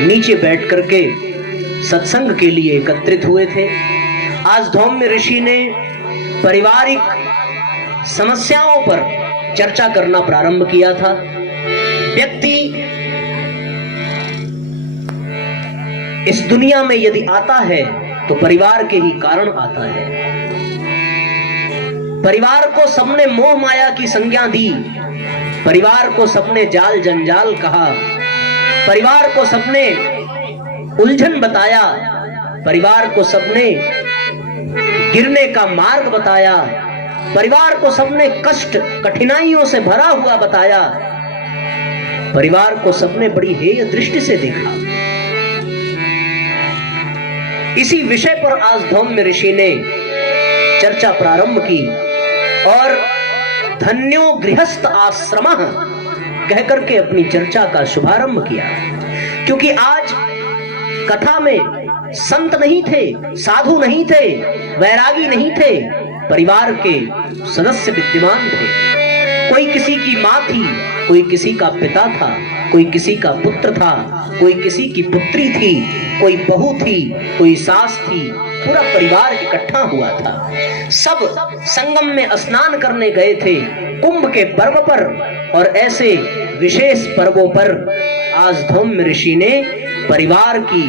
नीचे बैठ करके सत्संग के लिए एकत्रित हुए थे। आज धौम्य ऋषि ने पारिवारिक समस्याओं पर चर्चा करना प्रारंभ किया था। व्यक्ति इस दुनिया में यदि आता है तो परिवार के ही कारण आता है। परिवार को सबने मोह माया की संज्ञा दी, परिवार को सबने जाल जंजाल कहा, परिवार को सबने उलझन बताया, परिवार को सबने गिरने का मार्ग बताया, परिवार को सबने कष्ट कठिनाइयों से भरा हुआ बताया, परिवार को सबने बड़ी हेय दृष्टि से देखा। इसी विषय पर आज धौम्य ऋषि ने चर्चा प्रारंभ की और धन्यो गृहस्थ आश्रमः कहकर के अपनी चर्चा का शुभारंभ किया। क्योंकि आज कथा में संत नहीं थे, साधु नहीं थे, वैरागी नहीं थे, परिवार के सदस्य विद्यमान थे। कोई किसी की मां थी, कोई किसी का पिता था, कोई किसी का पुत्र था, कोई किसी की पुत्री थी, कोई बहू थी, कोई सास थी, पूरा परिवार इकट्ठा हुआ था। सब संगम में स्नान करने गए थे कुंभ के पर्व पर, और ऐसे विशेष पर्वों पर आज धौम्य ऋषि ने परिवार की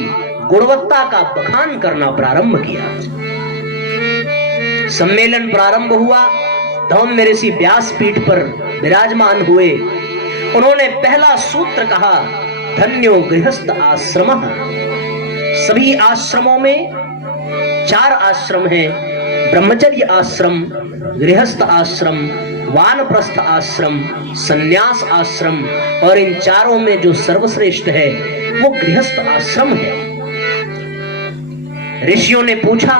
गुणवत्ता का बखान करना प्रारंभ किया। सम्मेलन प्रारंभ हुआ। धौम्य ऋषि व्यासपीठ पर विराजमान हुए। उन्होंने पहला सूत्र कहा, धन्यो गृहस्थ आश्रमः। सभी आश्रमों में 4 आश्रम हैं, ब्रह्मचर्य आश्रम, गृहस्थ आश्रम, वानप्रस्थ आश्रम, संन्यास आश्रम, और इन चारों में जो सर्वश्रेष्ठ है वो गृहस्थ आश्रम है। ऋषियों ने पूछा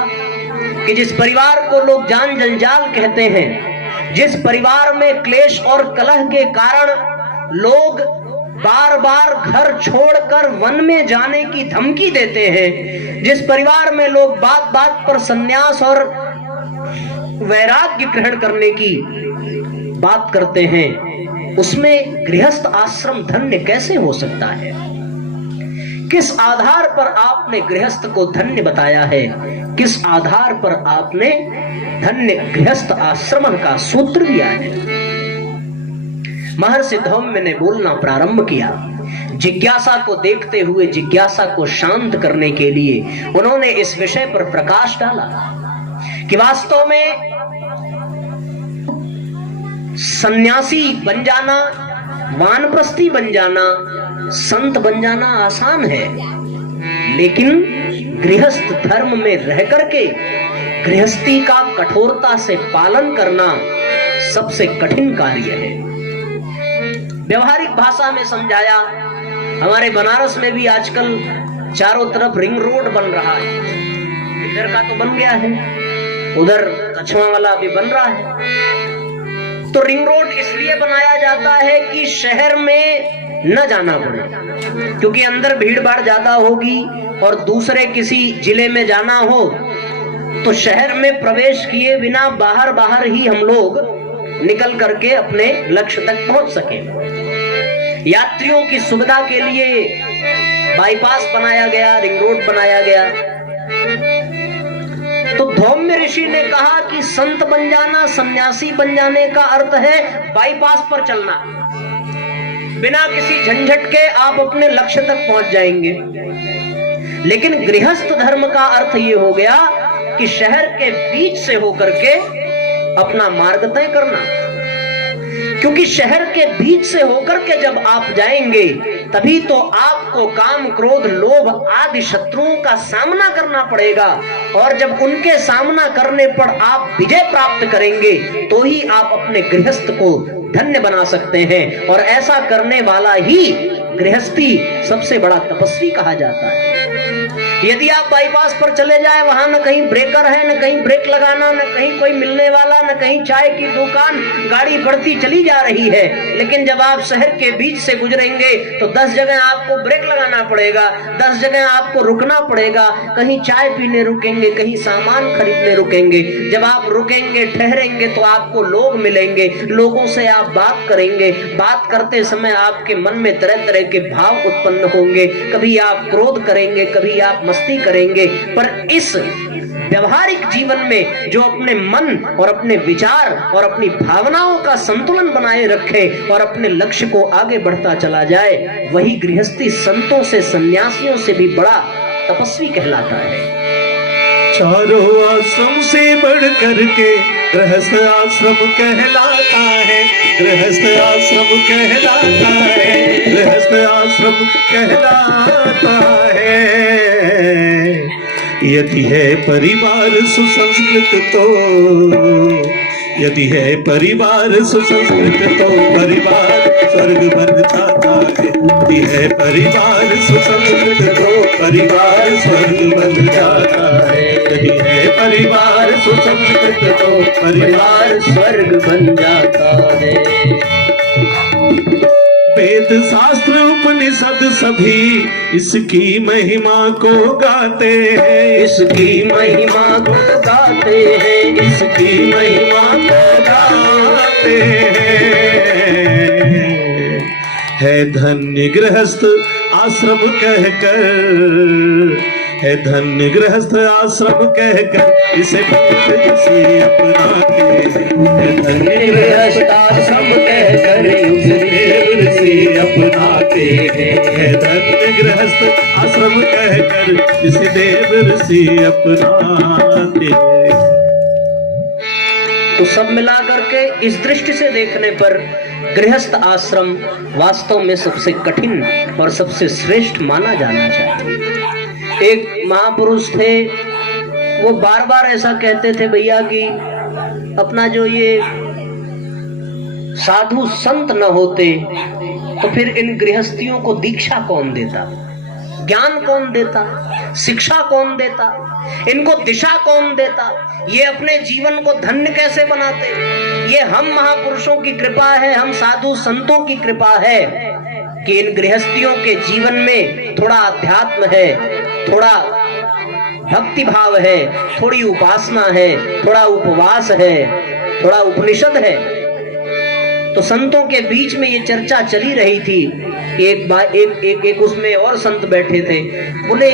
कि जिस परिवार को लोग जान जंजाल कहते हैं, जिस परिवार में क्लेश और कलह के कारण लोग बार बार घर छोड़कर वन में जाने की धमकी देते हैं, जिस परिवार में लोग बात बात पर संन्यास और वैराग्य ग्रहण करने की बात करते हैं, उसमें गृहस्थ आश्रम धन्य कैसे हो सकता है? किस आधार पर आपने गृहस्थ को धन्य बताया है? किस आधार पर आपने धन्य गृहस्थ आश्रम का सूत्र दिया है? महर्षि धौम्य ने बोलना प्रारंभ किया। जिज्ञासा को देखते हुए जिज्ञासा को शांत करने के लिए उन्होंने इस विषय पर प्रकाश डाला कि वास्तव में सन्यासी बन जाना, वानप्रस्थी बन जाना, संत बन जाना आसान है, लेकिन गृहस्थ धर्म में रह करके गृहस्थी का कठोरता से पालन करना सबसे कठिन कार्य है। व्यवहारिक भाषा में समझाया, हमारे बनारस में भी आजकल चारों तरफ रिंग रोड बन रहा है। इधर का तो बन गया है, उधर कछुआ वाला भी बन रहा है। तो रिंग रोड इसलिए बनाया जाता है कि शहर में न जाना पड़े, क्योंकि अंदर भीड़ भाड़ ज्यादा होगी और दूसरे किसी जिले में जाना हो तो शहर में प्रवेश किए बिना बाहर बाहर ही हम लोग निकल करके अपने लक्ष्य तक पहुंच सके। यात्रियों की सुविधा के लिए बाईपास बनाया गया, रिंग रोड बनाया गया। तो धौम्य ऋषि ने कहा कि संत बन जाना, सन्यासी बन जाने का अर्थ है बाईपास पर चलना, बिना किसी झंझट के आप अपने लक्ष्य तक पहुंच जाएंगे। लेकिन गृहस्थ धर्म का अर्थ ये हो गया कि शहर के बीच से होकर के अपना मार्ग तय करना, क्योंकि शहर के बीच से होकर के जब आप जाएंगे तभी तो आपको काम, क्रोध, लोभ आदि शत्रुओं का सामना करना पड़ेगा, और जब उनके सामना करने पर आप विजय प्राप्त करेंगे तो ही आप अपने गृहस्थ को धन्य बना सकते हैं। और ऐसा करने वाला ही गृहस्थी सबसे बड़ा तपस्वी कहा जाता है। यदि आप बाईपास पर चले जाए, वहां न कहीं ब्रेकर है, न कहीं ब्रेक लगाना, न कहीं कोई मिलने वाला, न कहीं चाय की दुकान, गाड़ी बढ़ती चली जा रही है। लेकिन जब आप शहर के बीच से गुजरेंगे तो 10 जगह आपको ब्रेक लगाना पड़ेगा, 10 जगह आपको रुकना पड़ेगा। कहीं चाय पीने रुकेंगे, कहीं सामान खरीदने रुकेंगे। जब आप रुकेंगे, ठहरेंगे तो आपको लोग मिलेंगे, लोगों से आप बात करेंगे। बात करते समय आपके मन में तरह तरह के भाव उत्पन्न होंगे। कभी आप क्रोध करेंगे, कभी आप मस्ती करेंगे। पर इस व्यवहारिक जीवन में जो अपने मन और अपने विचार और अपनी भावनाओं का संतुलन बनाए रखे और अपने लक्ष्य को आगे बढ़ता चला जाए, वही गृहस्थी संतों से, सन्यासियों से भी बड़ा तपस्वी कहलाता है। चारों आश्रम से बढ़ करके गृहस्थ आश्रम कहलाता है, गृहस्थ आश्रम कहलाता है, गृहस्थ आश्रम कहलाता है। यदि है परिवार सुसंस्कृत तो, यदि है परिवार सुसंस्कृत तो परिवार स्वर्ग बन जाता है। यदि है परिवार सुसंस्कृत तो परिवार स्वर्ग बन जाता है। यदि है परिवार सुसंस्कृत तो परिवार स्वर्ग बन जाता है। वेद शास्त्र उपनिषद सभी इसकी महिमा को गाते हैं, इसकी महिमा को गाते हैं, इसकी महिमा को गाते हैं। है धन्य गृहस्थ आश्रम कहकर, है धन्य गृहस्थ आश्रम कहकर इसे से अपनाते हैं। है धन्य गृहस्थ आश्रम कहकर उसे देव से अपनाते हैं। है धन्य गृहस्थ आश्रम कहकर इसे देव से अपनाते हैं। तो सब मिला करके इस दृष्टि से देखने पर गृहस्थ आश्रम वास्तव में सबसे कठिन और सबसे श्रेष्ठ माना जाना चाहिए। एक महापुरुष थे, वो बार बार ऐसा कहते थे, भैया कि अपना जो ये साधु संत न होते तो फिर इन गृहस्थियों को दीक्षा कौन देता, ज्ञान कौन देता, शिक्षा कौन देता, इनको दिशा कौन देता, ये अपने जीवन को धन्य कैसे बनाते। ये हम महापुरुषों की कृपा है, हम साधु संतों की कृपा है कि इन गृहस्थियों के जीवन में थोड़ा अध्यात्म है, थोड़ा भक्ति भाव है, थोड़ी उपासना है, थोड़ा उपवास है, थोड़ा उपनिषद है। तो संतों के बीच में ये चर्चा चली रही थी कि एक उसमें और संत बैठे थे, बोले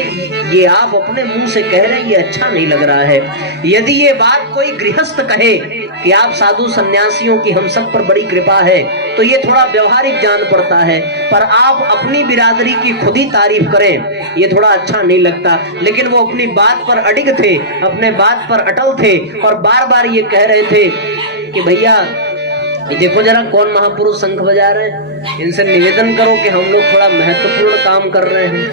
ये आप अपने मुंह से कह रहे हैं, ये अच्छा नहीं लग रहा है। यदि ये बात कोई गृहस्थ कहे कि आप साधु सन्यासियों की हम सब पर बड़ी कृपा है, तो ये थोड़ा व्यवहारिक जान पड़ता है। पर आप अपनी बिरादरी की खुद ही तारीफ करें, ये थोड़ा अच्छा नहीं लगता। लेकिन वो अपनी बात पर अडिग थे, अपने बात पर अटल थे और बार बार ये कह रहे थे कि भैया देखो जरा कौन महापुरुष शंख बजा रहे हैं, इनसे निवेदन करो कि हम लोग थोड़ा महत्वपूर्ण काम कर रहे हैं।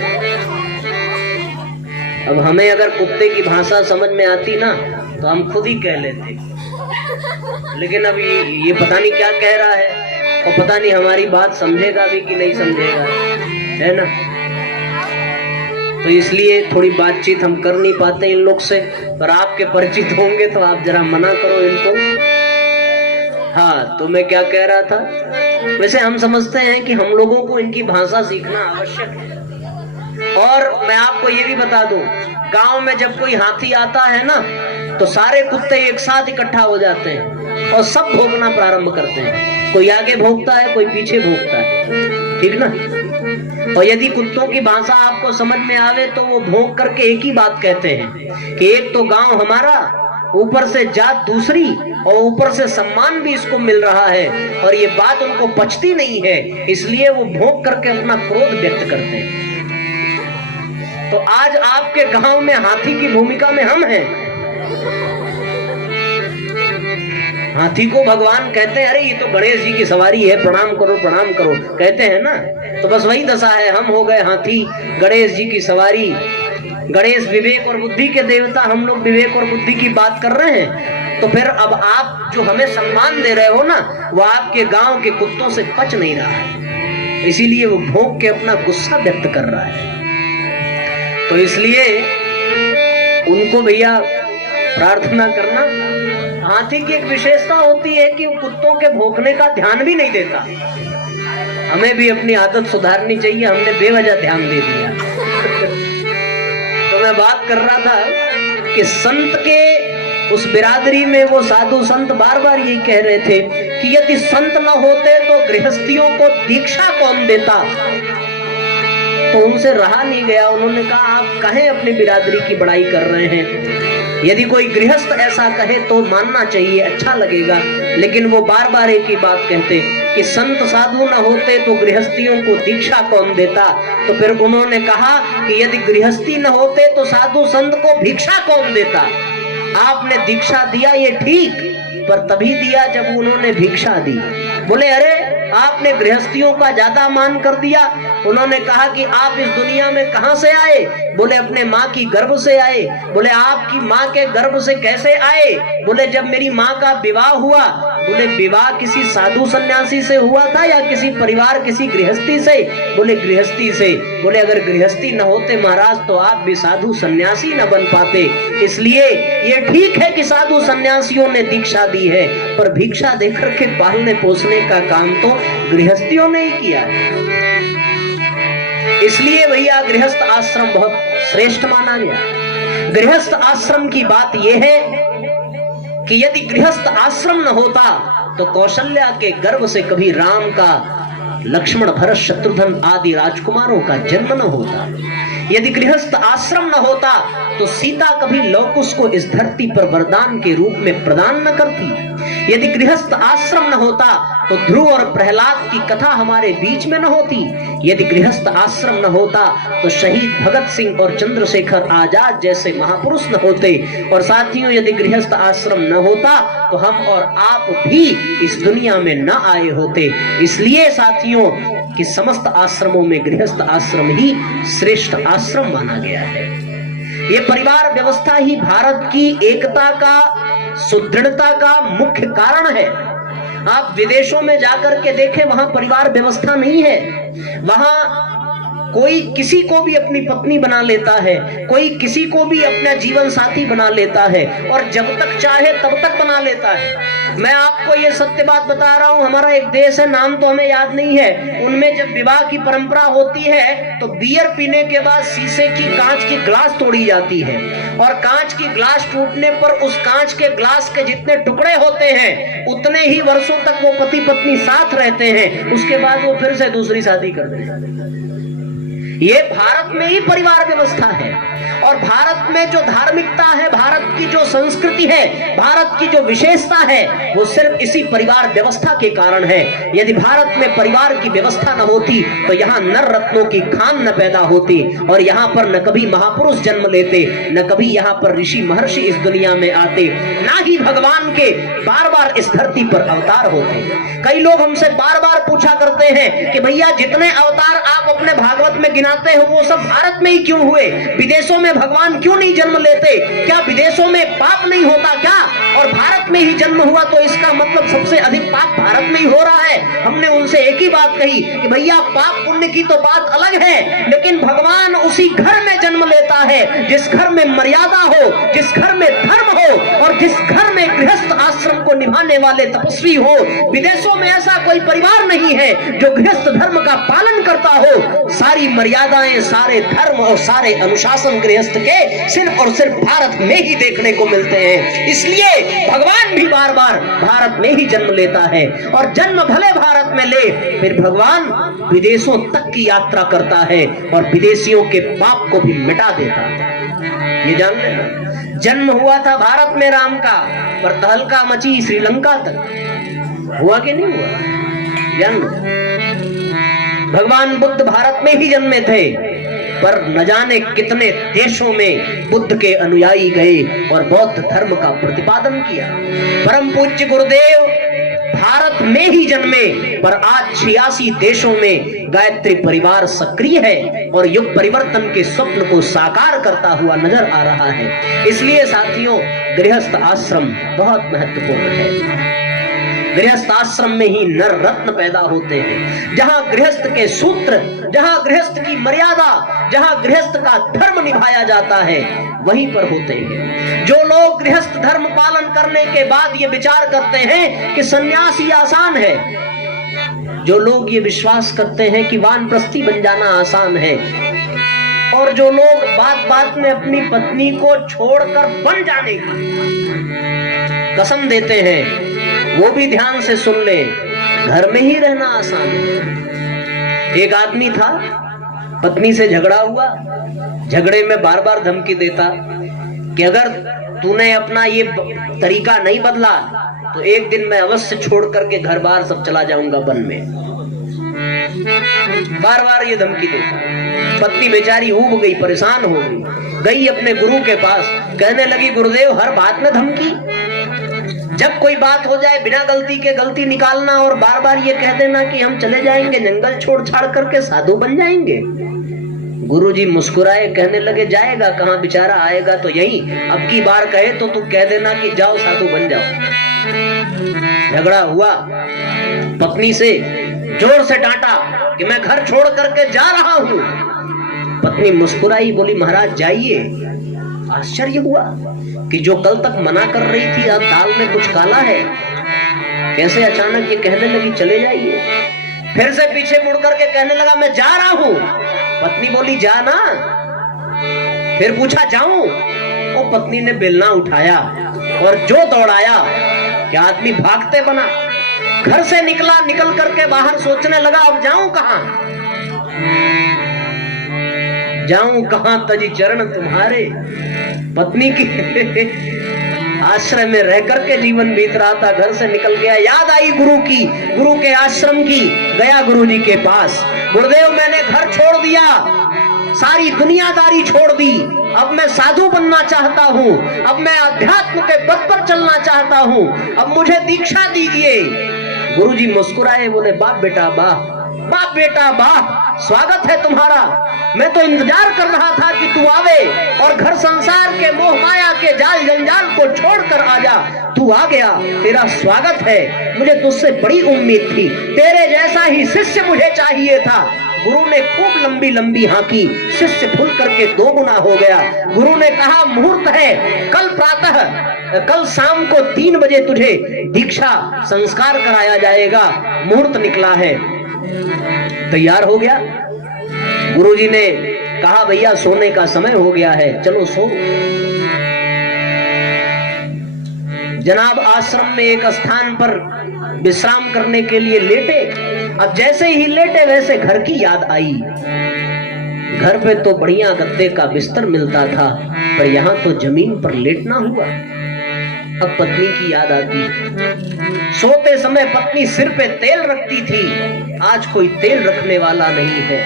अब हमें अगर कुत्ते की भाषा समझ में आती ना तो हम खुद ही कह लेते, लेकिन अब ये पता नहीं क्या कह रहा है और पता नहीं हमारी बात समझेगा भी कि नहीं समझेगा, है ना। तो इसलिए थोड़ी बातचीत हम कर नहीं पाते इन लोग से। पर आपके परिचित होंगे तो आप जरा मना करो इनको। हाँ, तो मैं क्या कह रहा था, वैसे हम समझते हैं कि हम लोगों को इनकी भाषा सीखना आवश्यक है। और मैं आपको ये भी बता दूं, गांव में जब कोई हाथी आता है ना तो सारे कुत्ते एक साथ इकट्ठा हो जाते हैं और सब भौंकना प्रारंभ करते हैं। कोई आगे भौंकता है, कोई पीछे भौंकता है, ठीक ना। और यदि कुत्तों की भाषा आपको समझ में आवे तो वो भौंक करके एक ही बात कहते हैं कि एक तो गांव हमारा, ऊपर से जात दूसरी और ऊपर से सम्मान भी इसको मिल रहा है। और ये बात उनको पचती नहीं है, इसलिए वो भौंक करके अपना क्रोध व्यक्त करते हैं। तो आज आपके गांव में हाथी की भूमिका में हम हैं। हाथी को भगवान कहते हैं, अरे ये तो गणेश जी की सवारी है, प्रणाम करो प्रणाम करो, कहते हैं ना। तो बस वही दशा है, हम हो गए हाथी, गणेश जी की सवारी। गणेश विवेक और बुद्धि के देवता, हम लोग विवेक और बुद्धि की बात कर रहे हैं। तो फिर अब आप जो हमें सम्मान दे रहे हो ना, वो आपके गांव के कुत्तों से पच नहीं रहा है, इसीलिए वो भौंक के अपना गुस्सा व्यक्त कर रहा है। तो इसलिए उनको भैया प्रार्थना करना। हाथी की एक विशेषता होती है कि वो कुत्तों के भौंकने का ध्यान भी नहीं देता। हमें भी अपनी आदत सुधारनी चाहिए, हमने बेवजह ध्यान दे दिया। तो मैं बात कर रहा था कि संत के उस बिरादरी में वो साधु संत बार बार यही कह रहे थे कि यदि संत न होते तो गृहस्थियों को दीक्षा कौन देता। तो उनसे रहा नहीं गया, उन्होंने कहा आप कहें अपनी बिरादरी की बड़ाई कर रहे हैं, यदि कोई गृहस्थ ऐसा कहे तो मानना चाहिए, अच्छा लगेगा, लेकिन वो बार बार एक ही बात कहते कि संत साधु न होते तो गृहस्थियों को दीक्षा कौन देता। तो फिर उन्होंने कहा कि यदि गृहस्थी न होते तो साधु संत को भिक्षा कौन देता। आपने दीक्षा दिया ये ठीक, पर तभी दिया जब उन्होंने भिक्षा दी। बोले अरे आपने गृहस्थियों का ज्यादा मान कर दिया। उन्होंने कहा कि आप इस दुनिया में कहां से आए। बोले अपने माँ की गर्भ से आए। बोले आपकी माँ के गर्भ से कैसे आए। बोले जब मेरी माँ का विवाह हुआ। बोले विवाह किसी साधु सन्यासी से हुआ था या किसी परिवार किसी गृहस्थी से। बोले गृहस्थी से। बोले अगर गृहस्थी न होते महाराज तो आप भी साधु सन्यासी न बन पाते। इसलिए ये ठीक है कि साधु सन्यासियों ने दीक्षा दी है, पर भिक्षा देकर के पालने पोसने का काम तो गृहस्थियों ने ही किया है। इसलिए भैया गृहस्थ आश्रम बहुत श्रेष्ठ माना गया। गृहस्थ आश्रम की बात यह है कि यदि गृहस्थ आश्रम न होता तो कौशल्या के गर्भ से कभी राम का, लक्ष्मण, भरत, शत्रुघ्न आदि राजकुमारों का जन्म न होता। यदि गृहस्थ आश्रम न होता तो सीता कभी लौकुश को इस धरती पर वरदान के रूप में प्रदान न करती। यदि गृहस्थ आश्रम न होता तो ध्रुव और प्रहलाद की कथा हमारे बीच में न होती। यदि गृहस्थ आश्रम न होता तो शहीद भगत सिंह और चंद्रशेखर आजाद जैसे महापुरुष न होते। और साथियों यदि गृहस्थ आश्रम न होता तो हम और आप भी इस दुनिया में न आए होते। इसलिए साथियों कि समस्त आश्रमों में गृहस्थ आश्रम ही श्रेष्ठ आश्रम माना गया है। ये परिवार व्यवस्था ही भारत की एकता का, सुदृढ़ता का मुख्य कारण है। आप विदेशों में जाकर के देखें, वहां परिवार व्यवस्था नहीं है। वहां कोई किसी को भी अपनी पत्नी बना लेता है, कोई किसी को भी अपना जीवन साथी बना लेता है, और जब तक चाहे तब तक बना लेता है। मैं आपको ये सत्य बात बता रहा हूं, हमारा एक देश है, नाम तो हमें याद नहीं है, उनमें जब विवाह की परंपरा होती है तो बियर पीने के बाद शीशे की, कांच की ग्लास तोड़ी जाती है, और कांच की ग्लास टूटने पर उस कांच के ग्लास के जितने टुकड़े होते हैं उतने ही वर्षों तक वो पति पत्नी साथ रहते हैं। उसके बाद वो फिर से दूसरी शादी कर देते हैं। ये भारत में ही परिवार व्यवस्था है। और भारत में जो धार्मिकता है, भारत की जो संस्कृति है, भारत की जो विशेषता है, वो सिर्फ इसी परिवार व्यवस्था के कारण है। यदि भारत में परिवार की व्यवस्था न होती तो यहाँ नर रत्नों की खान न पैदा होती, और यहाँ पर न कभी महापुरुष जन्म लेते, न कभी यहाँ पर ऋषि महर्षि इस दुनिया में आते, ना ही भगवान के बार बार इस धरती पर अवतार होते। कई लोग हमसे बार बार पूछा करते हैं कि भैया जितने अवतार आप अपने भागवत में गिनाते हो वो सब भारत में ही क्यों हुए, विदेशों में भगवान क्यों नहीं जन्म लेते, क्या विदेशों में पाप नहीं होता क्या, और भारत में ही जन्म हुआ तो इसका मतलब सबसे अधिक पाप भारत में ही हो रहा है। हमने उनसे एक ही बात कही कि भैया पाप पुण्य की तो बात अलग है, लेकिन भगवान उसी घर में जन्म लेता है जिस घर में मर्यादा हो, जिस घर में धर्म हो, और जिस घर में गृहस्थ आश्रम को निभाने वाले तपस्वी हो। विदेशों में ऐसा कोई परिवार नहीं है जो गृहस्थ धर्म का पालन करता हो। सारी मर्यादाएं, सारे धर्म और सारे अनुशासन गृहस्थ के सिर्फ और सिर्फ भारत में ही देखने को मिलते हैं। इसलिए भगवान भी बार बार भारत में ही जन्म लेता है, और जन्म भले भारत में ले, फिर भगवान विदेशों तक की यात्रा करता है और विदेशियों के पाप को भी मिटा देता है। ये जान लेना, जन्म हुआ था भारत में राम का, पर तहलका मची श्रीलंका तक। हुआ कि नहीं हुआ? जान लो, भगवान बुद्ध भारत में ही जन्मे थे, पर न जाने कितने देशों में बुद्ध के अनुयायी गए और बौद्ध धर्म का प्रतिपादन किया। परम पूज्य गुरुदेव भारत में ही जन्मे, पर आज 86 देशों में गायत्री परिवार सक्रिय है और युग परिवर्तन के स्वप्न को साकार करता हुआ नजर आ रहा है। इसलिए साथियों गृहस्थ आश्रम बहुत महत्वपूर्ण है। गृहस्थ आश्रम में ही नर रत्न पैदा होते हैं, जहां गृहस्थ के सूत्र, जहां गृहस्थ की मर्यादा, जहां गृहस्थ का धर्म निभाया जाता है वहीं पर होते हैं। जो लोग गृहस्थ धर्म पालन करने के बाद ये विचार करते हैं कि सन्यासी आसान है, जो लोग ये विश्वास करते हैं कि वानप्रस्थी बन जाना आसान है, और जो लोग बात बात में अपनी पत्नी को छोड़कर बन जाने की कसम देते हैं, वो भी ध्यान से सुन ले, घर में ही रहना आसान है। एक आदमी था, पत्नी से झगड़ा हुआ, झगड़े में बार बार धमकी देता कि अगर तूने अपना ये तरीका नहीं बदला तो एक दिन मैं अवश्य छोड़ करके घर बार सब चला जाऊंगा वन में। बार बार ये धमकी देता। पत्नी बेचारी ऊब गई, परेशान हो गई अपने गुरु के पास, कहने लगी गुरुदेव हर बात में धमकी, जब कोई बात हो जाए बिना गलती के गलती निकालना और बार बार ये कह देना कि हम चले जाएंगे जंगल छोड़ छाड़ करके साधु बन जाएंगे। गुरुजी मुस्कुराए, कहने लगे जाएगा कहां, बेचारा आएगा तो यही, अब की बार कहे तो तू कह देना कि जाओ साधु बन जाओ। झगड़ा हुआ, पत्नी से जोर से डांटा कि मैं घर छोड़ करके जा रहा हूं। पत्नी मुस्कुराई, बोली महाराज जाइए। आश्चर्य हुआ कि जो कल तक मना कर रही थी अब दाल में कुछ काला है, कैसे अचानक ये कहने लगी चले जाइए। फिर से पीछे मुड़ करके कहने लगा मैं जा रहा हूं। पत्नी बोली जा ना। फिर पूछा जाऊं? और पत्नी ने बेलना उठाया और जो दौड़ाया कि आदमी भागते बना। घर से निकला, निकल करके बाहर सोचने लगा अब जाऊं कहां, जाऊं कहां तजी चरण तुम्हारे। पत्नी की आश्रय में रह करके जीवन बीत रहा था, घर से निकल गया, याद आई गुरु की, गुरु के आश्रम की, गया गुरु जी के पास। गुरुदेव मैंने घर छोड़ दिया, सारी दुनियादारी छोड़ दी, अब मैं साधु बनना चाहता हूँ, अब मैं अध्यात्म के पथ पर चलना चाहता हूँ, अब मुझे दीक्षा दीजिए। गुरुजी मुस्कुराए, बोले बाप बेटा वाह, बाप बेटा वाह, स्वागत है तुम्हारा, मैं तो इंतजार कर रहा था कि तू आवे और घर संसार के मोह माया के जाल जंजाल को छोड़कर आ जा। तू आ गया, तेरा स्वागत है, मुझे तुझसे बड़ी उम्मीद थी, तेरे जैसा ही शिष्य मुझे चाहिए था। गुरु ने खूब लंबी लंबी हाँकी, शिष्य फूल करके 2 गुना हो गया। गुरु ने कहा मुहूर्त है, कल प्रातः, कल शाम को 3 बजे तुझे दीक्षा संस्कार कराया जाएगा। मुहूर्त निकला है, तैयार हो गया। गुरुजी ने कहा भैया सोने का समय हो गया है, चलो सो। जनाब आश्रम में एक स्थान पर विश्राम करने के लिए लेटे। अब जैसे ही लेटे वैसे घर की याद आई। घर पे तो बढ़िया गद्दे का बिस्तर मिलता था, पर यहाँ तो जमीन पर लेटना हुआ। अब पत्नी की याद आती। सोते समय पत्नी सिर पे तेल रखती थी, आज कोई तेल रखने वाला नहीं है।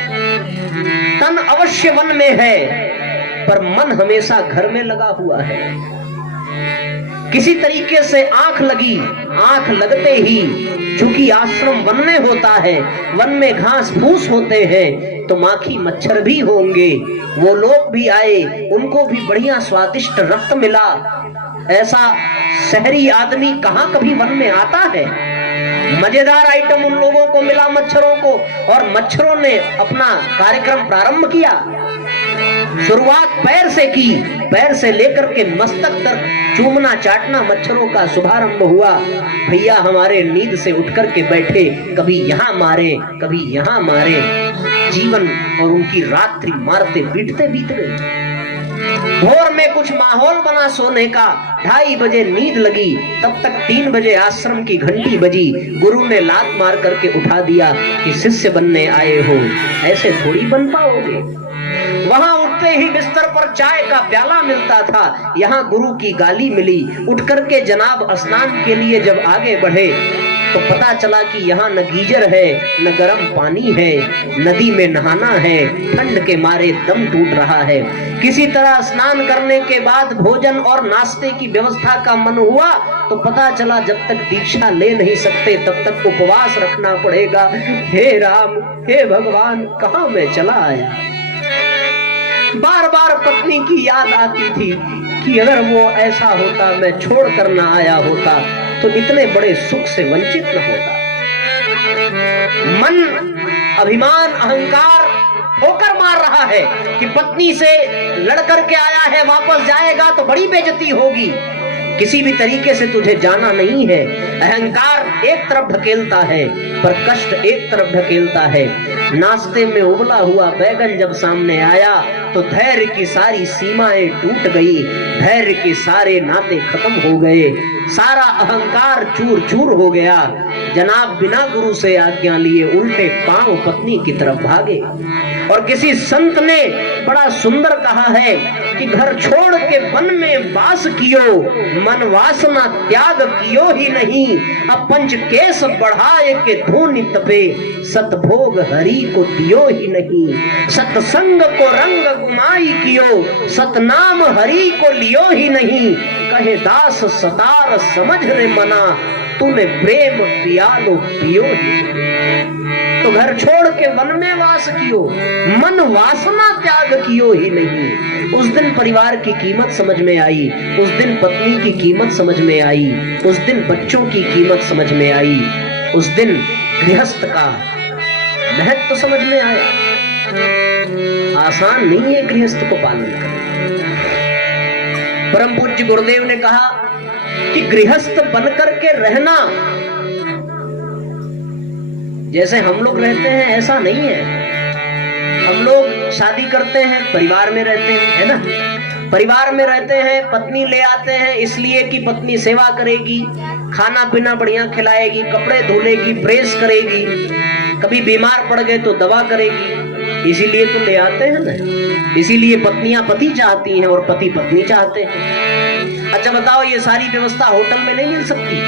तन अवश्य वन में है, पर मन हमेशा घर में लगा हुआ है। किसी तरीके से आंख लगी, आंख लगते ही, चूंकि आश्रम वन में होता है, वन में घास फूस होते हैं, तो माखी मच्छर भी होंगे। वो लोग भी आए, उनको भी बढ़िया स्वादिष्ट रक्त मिला। ऐसा शहरी आदमी कहाँ कभी वन में आता है। मजेदार आइटम उन लोगों को मिला, मच्छरों को, और मच्छरों ने अपना कार्यक्रम प्रारंभ किया। शुरुआत पैर से की, पैर से लेकर के मस्तक तक चूमना चाटना मच्छरों का शुभारंभ हुआ। भैया हमारे नींद से उठ करके बैठे, कभी यहाँ मारे कभी यहाँ मारे। जीवन और उनकी रात्रि मारते पीटते बीत गई। भोर में कुछ माहौल बना सोने का, 2:30 बजे नींद लगी, तब तक 3 बजे आश्रम की घंटी बजी। गुरु ने लात मार करके उठा दिया कि शिष्य बनने आए हो, ऐसे थोड़ी बन पाओगे। वहां उठते ही बिस्तर पर चाय का प्याला मिलता था, यहाँ गुरु की गाली मिली। उठ करके जनाब स्नान के लिए जब आगे बढ़े तो पता चला कि यहाँ न गीजर है न गर्म पानी है, नदी में नहाना है, ठंड के मारे दम टूट रहा है। किसी तरह स्नान करने के बाद भोजन और नाश्ते की व्यवस्था का मन हुआ तो पता चला जब तक दीक्षा ले नहीं सकते तब तक उपवास रखना पड़ेगा। हे राम, हे भगवान, कहाँ मैं चला आया। बार बार पत्नी की याद आती थी कि अगर वो ऐसा होता, मैं छोड़ कर ना आया होता तो इतने बड़े सुख से वंचित न होता। मन, अभिमान, अहंकार ठोकर मार रहा है कि पत्नी से लड़ करके आया है, वापस जाएगा तो बड़ी बेइज्जती होगी, किसी भी तरीके से तुझे जाना नहीं है। अहंकार एक तरफ ढकेलता है पर कष्ट एक तरफ ढकेलता है। नाश्ते में उबला हुआ बैगन जब सामने आया तो धैर्य की सारी सीमाएं टूट गई, धैर्य के सारे नाते खत्म हो गए, सारा अहंकार चूर चूर हो गया। जनाब बिना गुरु से आज्ञा लिए उल्टे पांव पत्नी की तरफ भागे। और किसी संत ने बड़ा सुंदर कहा है कि घर छोड़ के वन में वास कियो, मन वासना त्याग कियो ही नहीं, अब पंच केस बढ़ाए के धूनि तपे, सतभोग हरि को दियो ही नहीं, सतसंग को रंग गुमाई कियो, सतनाम हरि को लियो ही नहीं, कहे दास सतार समझ रे मना, तूने प्रेम पियालो पियो ही। तो घर छोड़ के वन में वास कियो, मन वासना त्याग कियो ही नहीं। उस दिन परिवार की कीमत समझ में आई, उस दिन पत्नी की कीमत समझ में आई, उस दिन बच्चों की कीमत समझ में आई, उस दिन गृहस्थ का महत्व समझ में आया। आसान नहीं है गृहस्थ को पालन करना। परम पूज्य गुरुदेव ने कहा कि गृहस्थ बनकर के रहना जैसे हम लोग रहते हैं ऐसा नहीं है। हम लोग शादी करते हैं, परिवार में रहते हैं, है ना, परिवार में रहते हैं, पत्नी ले आते हैं इसलिए कि पत्नी सेवा करेगी, खाना पीना बढ़िया खिलाएगी, कपड़े धुलेगी, प्रेस करेगी, कभी बीमार पड़ गए तो दवा करेगी, इसीलिए तो ले आते हैं ना। इसीलिए पत्नियां पति चाहती हैं और पति पत्नी चाहते हैं। अच्छा बताओ, ये सारी व्यवस्था होटल में नहीं मिल सकती?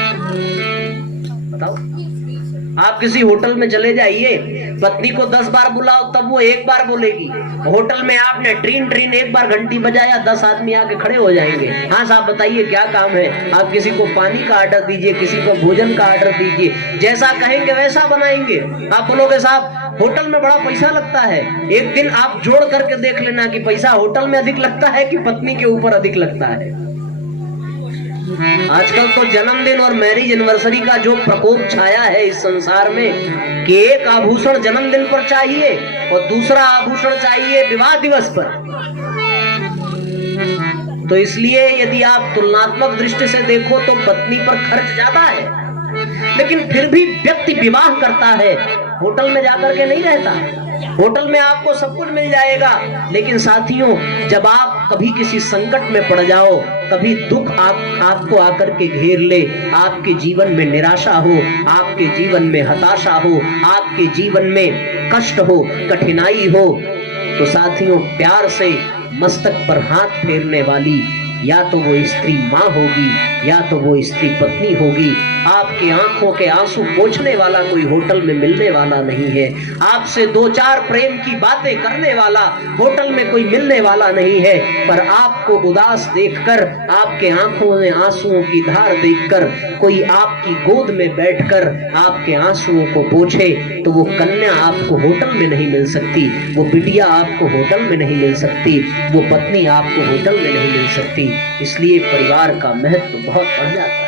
बताओ, आप किसी होटल में चले जाइए, पत्नी को 10 बार बुलाओ तब वो एक बार बोलेगी। होटल में आपने ट्रीन एक बार घंटी बजाया, 10 आदमी आके खड़े हो जाएंगे। हाँ साहब बताइए क्या काम है? आप किसी को पानी का ऑर्डर दीजिए, किसी को भोजन का ऑर्डर दीजिए, जैसा कहेंगे वैसा बनाएंगे। आप बोलोगे साहब होटल में बड़ा पैसा लगता है, एक दिन आप जोड़ करके देख लेना कि पैसा होटल में अधिक लगता है कि पत्नी के ऊपर अधिक लगता है। आजकल तो जन्मदिन और मैरिज एनिवर्सरी का जो प्रकोप छाया है इस संसार में कि एक आभूषण जन्मदिन पर चाहिए और दूसरा आभूषण चाहिए विवाह दिवस पर। तो इसलिए यदि आप तुलनात्मक दृष्टि से देखो तो पत्नी पर खर्च ज्यादा है, लेकिन फिर भी व्यक्ति विवाह करता है, होटल में जाकर के नहीं रहता। होटल में आपको सब कुछ मिल जाएगा, लेकिन साथियों जब आप कभी किसी संकट में पड़ जाओ, कभी दुख आपको आकर के घेर ले, आपके जीवन में निराशा हो, आपके जीवन में हताशा हो, आपके जीवन में कष्ट हो, कठिनाई हो, तो साथियों प्यार से मस्तक पर हाथ फेरने वाली या तो वो स्त्री माँ होगी या तो वो स्त्री पत्नी होगी। आपकी आंखों के आंसू पोंछने वाला कोई होटल में मिलने वाला नहीं है। आपसे 2-4 प्रेम की बातें करने वाला होटल में कोई मिलने वाला नहीं है। पर आपको उदास देखकर, आपके आंखों में आंसुओं की धार देखकर कोई आपकी गोद में बैठकर आपके आंसुओं को पोंछे तो वो कन्या आपको होटल में नहीं मिल सकती, वो बिटिया आपको होटल में नहीं मिल सकती, वो पत्नी आपको होटल में नहीं मिल सकती। इसलिए परिवार का महत्व बहुत बढ़ जाता है।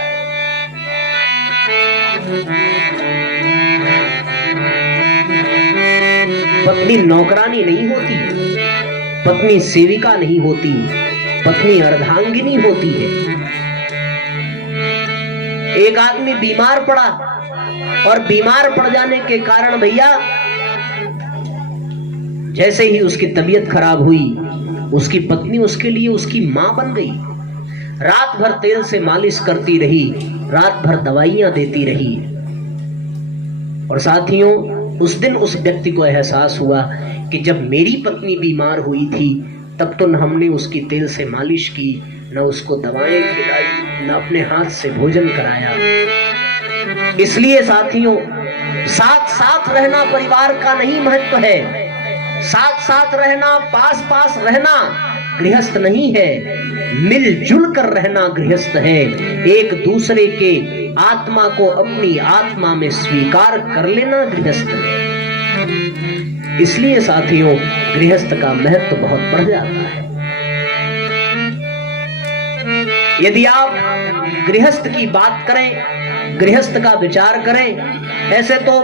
पत्नी नौकरानी नहीं होती, पत्नी सेविका नहीं होती, पत्नी अर्धांगिनी होती है। एक आदमी बीमार पड़ा और बीमार पड़ जाने के कारण भैया जैसे ही उसकी तबीयत खराब हुई, उसकी पत्नी उसके लिए उसकी मां बन गई। रात भर तेल से मालिश करती रही, रात भर दवाइयां देती रही। और साथियों उस दिन उस व्यक्ति को एहसास हुआ कि जब मेरी पत्नी बीमार हुई थी तब तो न हमने उसकी तेल से मालिश की, न उसको दवाएं खिलाई, न अपने हाथ से भोजन कराया। इसलिए साथियों साथ साथ रहना परिवार का नहीं महत्व है, साथ साथ रहना, पास पास रहना गृहस्थ नहीं है, मिलजुल कर रहना गृहस्थ है। एक दूसरे के आत्मा को अपनी आत्मा में स्वीकार कर लेना गृहस्थ है। इसलिए साथियों गृहस्थ का महत्व बहुत बढ़ जाता है। यदि आप गृहस्थ की बात करें, गृहस्थ का विचार करें, ऐसे तो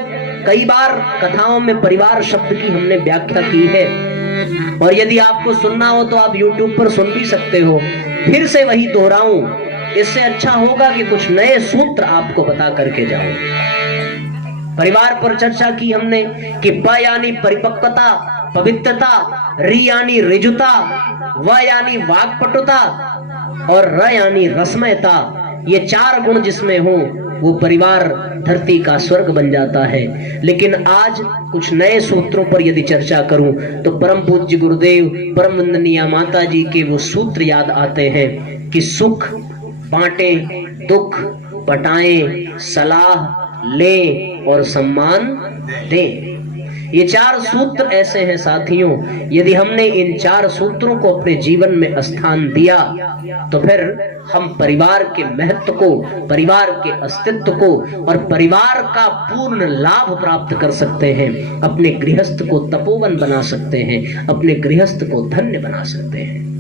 कई बार कथाओं में परिवार शब्द की हमने व्याख्या की है। और यदि आपको सुनना हो तो आप YouTube पर सुन भी सकते हो। फिर से वही दोहराऊं, इससे अच्छा होगा कि कुछ नए सूत्र आपको बता करके जाऊं। परिवार पर चर्चा की हमने कि प यानी परिपक्वता, पवित्रता, रि यानी ऋजुता, व यानी वाक्पटुता और र यानी रसमयता। ये 4 गुण जिसमें हो वो परिवार धरती का स्वर्ग बन जाता है। लेकिन आज कुछ नए सूत्रों पर यदि चर्चा करूं तो परम पूज्य गुरुदेव परम वंदनीय माता जी के वो सूत्र याद आते हैं कि सुख बांटे, दुख बटाएं, सलाह ले और सम्मान दे। ये 4 सूत्र ऐसे हैं साथियों, यदि हमने इन 4 सूत्रों को अपने जीवन में स्थान दिया तो फिर हम परिवार के महत्व को, परिवार के अस्तित्व को और परिवार का पूर्ण लाभ प्राप्त कर सकते हैं। अपने गृहस्थ को तपोवन बना सकते हैं, अपने गृहस्थ को धन्य बना सकते हैं।